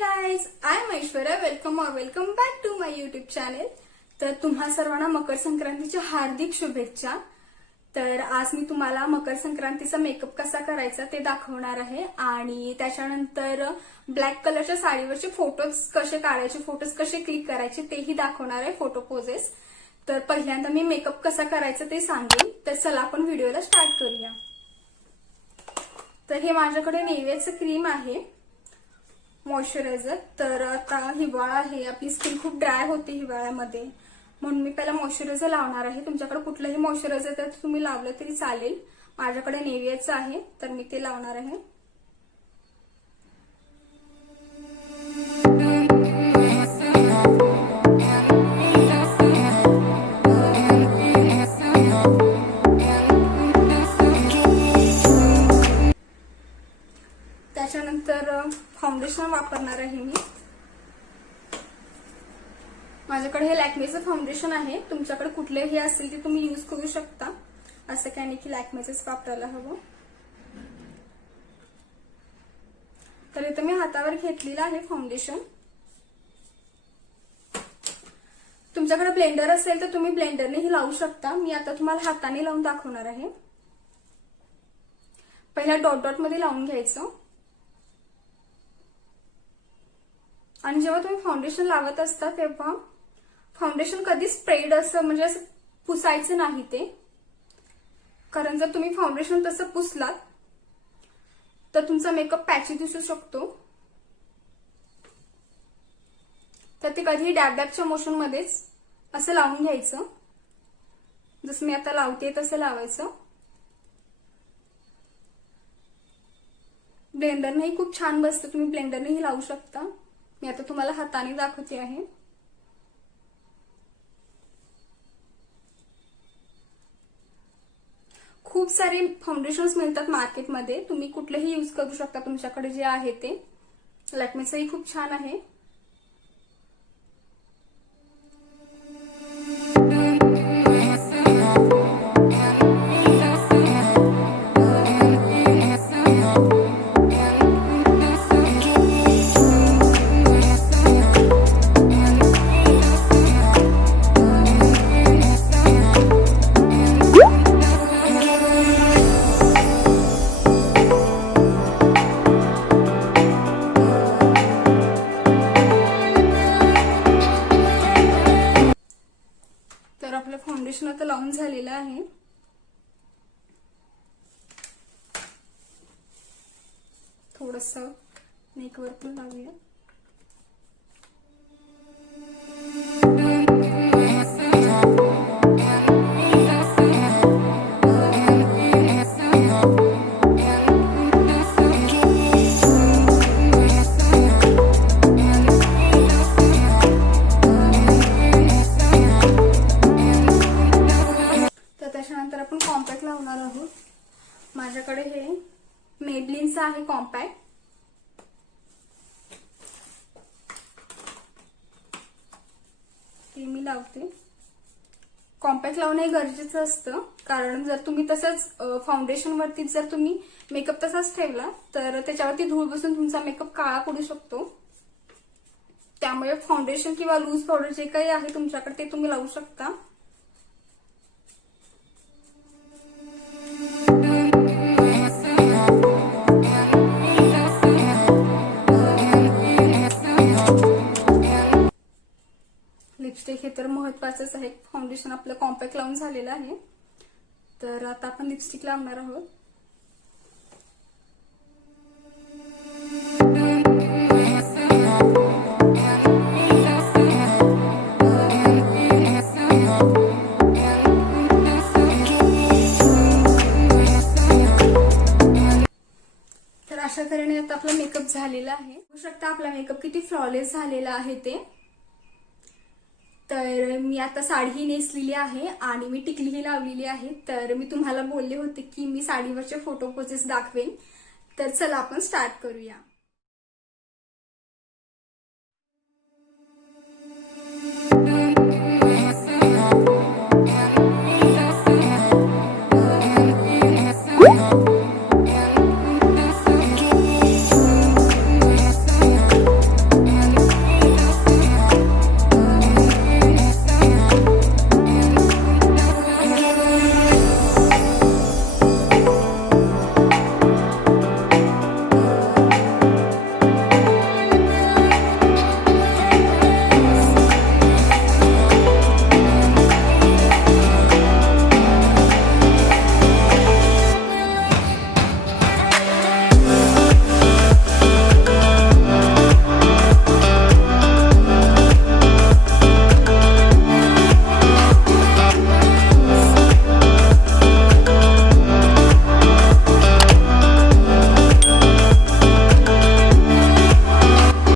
Guys, I am Aishwarya. Welcome back to my YouTube channel. तर तुम्हा सर्वांना मकर संक्रांतीच्या हार्दिक शुभेच्छा. तर आज मी तुम्हाला मकर संक्रांतीचा मेकअप कसा करायचा ते दाखवणार आहे आणि त्याच्यानंतर ब्लॅक कलरच्या साडीवरचे फोटोज कसे काढायचे, फोटोज कसे क्लिक करायचे तेही दाखवणार आहे, फोटो पोजेस. तर पहिल्यांदा मी मेकअप कसा करायचा ते सांगेन. तर चला आपण व्हिडिओला स्टार्ट करूया. तर हे माझ्याकडे निव्याचं क्रीम आहे, मॉइश्चरायझर. तर आता हिवाळा आहे, आपली स्किन खूप ड्राय होते हिवाळ्यामध्ये, म्हणून मी पहिला मॉइश्चरायझर लावणार आहे. तुमच्याकडे कुठलंही मॉइश्चरायझर तर तुम्ही लावलं तरी चालेल. माझ्याकडे निव्याचं आहे तर मी ते लावणार आहे. त्याच्यानंतर फाउंडेशन वापरणार आहे मी. माझ्याकडे हे लॅक्मेचं फाउंडेशन आहे, तुमच्याकडे कुठलेही असेल ते तुम्ही यूज करू शकता. असं काही नाही की लॅक्मेचंच वापरायला हवं. तर इथं मी हातावर घेतलेलं आहे फाउंडेशन. तुमच्याकडे ब्लेंडर असेल तर तुम्ही ब्लेंडरनेही लावू शकता. मी आता तुम्हाला हाताने लावून दाखवणार आहे. पहिला डॉट डॉट मध्ये लावून घ्यायचं आणि जेव्हा तुम्ही फाउंडेशन लावत असता तेव्हा फाउंडेशन कधी स्प्रेड असं म्हणजे असं पुसायचं नाही ते, कारण जर तुम्ही फाउंडेशन तसं पुसलात तर तुमचा मेकअप पॅची दिसू शकतो. तर ते कधी डॅब डॅबच्या मोशन मध्येच असं लावून घ्यायचं. जसं मी आता लावते तसं लावायचं. ब्लेंडरनेही खूप छान बसतं, तुम्ही ब्लेंडरनेही लावू शकता. मी आता तुम्हाला हाताने दाखवते आहे. खूप सारे फाउंडेशन्स मिळतात मार्केटमध्ये, तुम्ही कुठलेही यूज करू शकता. तुमच्याकडे जे आहे ते लॅक्मेचंही खूप छान आहे. तर आपलं फाउंडेशन आता लावून झालेलं आहे. थोडंसं नेकवर पण लावूया. त्याच्यानंतर आपण कॉम्पॅक्ट लावणार आहोत. माझ्याकडे हे मेबलिनचं आहे कॉम्पॅक्ट. ते मी लावते. कॉम्पॅक्ट लावणे गरजेचं असतं, कारण जर तुम्ही तसंच फाउंडेशन वरती जर तुम्ही मेकअप तसाच ठेवला तर त्याच्यावरती धूळ बसून तुमचा मेकअप काळा पडू शकतो. त्यामुळे फाउंडेशन किंवा लूज पावडर जे काही आहे तुमच्याकडे ते तुम्ही लावू शकता. लिपस्टिक हे तर महत्वाचंच आहे. फाउंडेशन आपलं कॉम्पॅक्ट लावून झालेलं आहे. तर आता आपण लिपस्टिक लावणार आहोत. तर अशा तऱ्हेने आता आपला मेकअप झालेला आहे. बघू शकता आपला मेकअप किती फ्लॉलेस झालेला आहे ते. तर मी आता साडीही नेसलेली आहे आणि मी टिकलीही लावलेली आहे. तर मी तुम्हाला बोलले होते की मी साडीवरचे फोटो पोजेस दाखवेन. तर चला आपण स्टार्ट करूया.